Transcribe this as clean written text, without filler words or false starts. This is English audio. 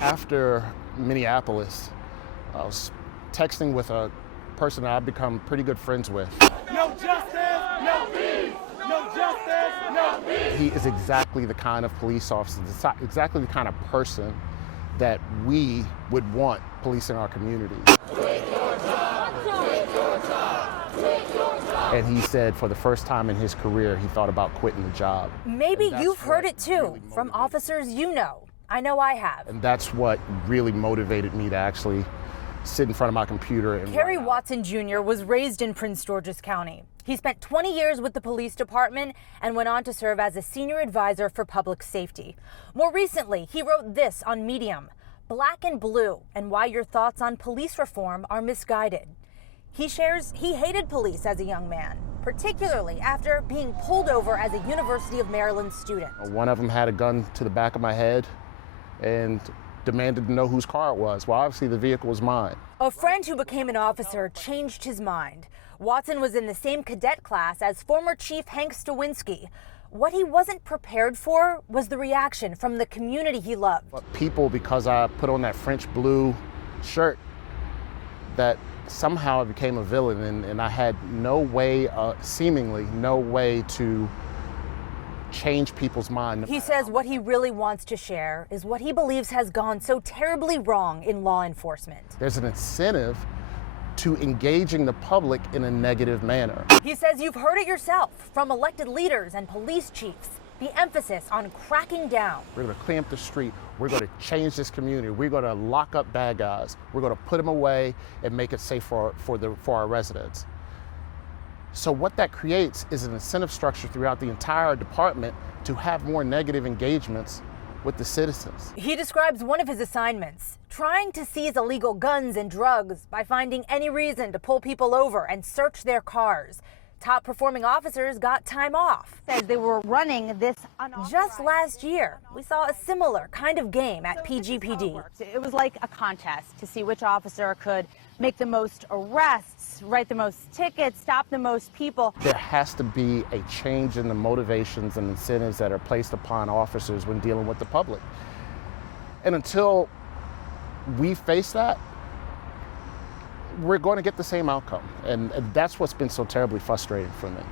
After Minneapolis, I was texting with a person that I've become pretty good friends with. No justice, no peace. No justice, no peace. He is exactly the kind of police officer, exactly the kind of person that we would want policing our communities. And he said for the first time in his career, he thought about quitting the job. Maybe you've heard it too, from officers you know. I know I have. And that's what really motivated me to actually sit in front of my computer and Kerry Watson Jr. was raised in Prince George's County. He spent 20 years with the police department and went on to serve as a senior advisor for public safety. More recently, he wrote this on Medium, Black and Blue, and why your thoughts on police reform are misguided. He shares he hated police as a young man, particularly after being pulled over as a University of Maryland student. One of them had a gun to the back of my head and demanded to know whose car it was. Well, obviously the vehicle was mine. A friend who became an officer changed his mind. Watson was in the same cadet class as former Chief Hank Stawinski. What he wasn't prepared for was the reaction from the community he loved. People, because I put on that French blue shirt, that somehow I became a villain, and I had no way, seemingly no way to change people's mind. He says what he really wants to share is what he believes has gone so terribly wrong in law enforcement. There's an incentive to engaging the public in a negative manner. He says you've heard it yourself from elected leaders and police chiefs. The emphasis on cracking down. We're going to clean up the street. We're going to change this community. We're going to lock up bad guys. We're going to put them away and make it safe for our residents. So what that creates is an incentive structure throughout the entire department to have more negative engagements with the citizens. He describes one of his assignments, trying to seize illegal guns and drugs by finding any reason to pull people over and search their cars. Top performing officers got time off. Says they were running this just last year, we saw a similar kind of game at PGPD. It was like a contest to see which officer could make the most arrests, write the most tickets, stop the most people. There has to be a change in the motivations and incentives that are placed upon officers when dealing with the public. And until we face that, we're going to get the same outcome. And that's what's been so terribly frustrating for me.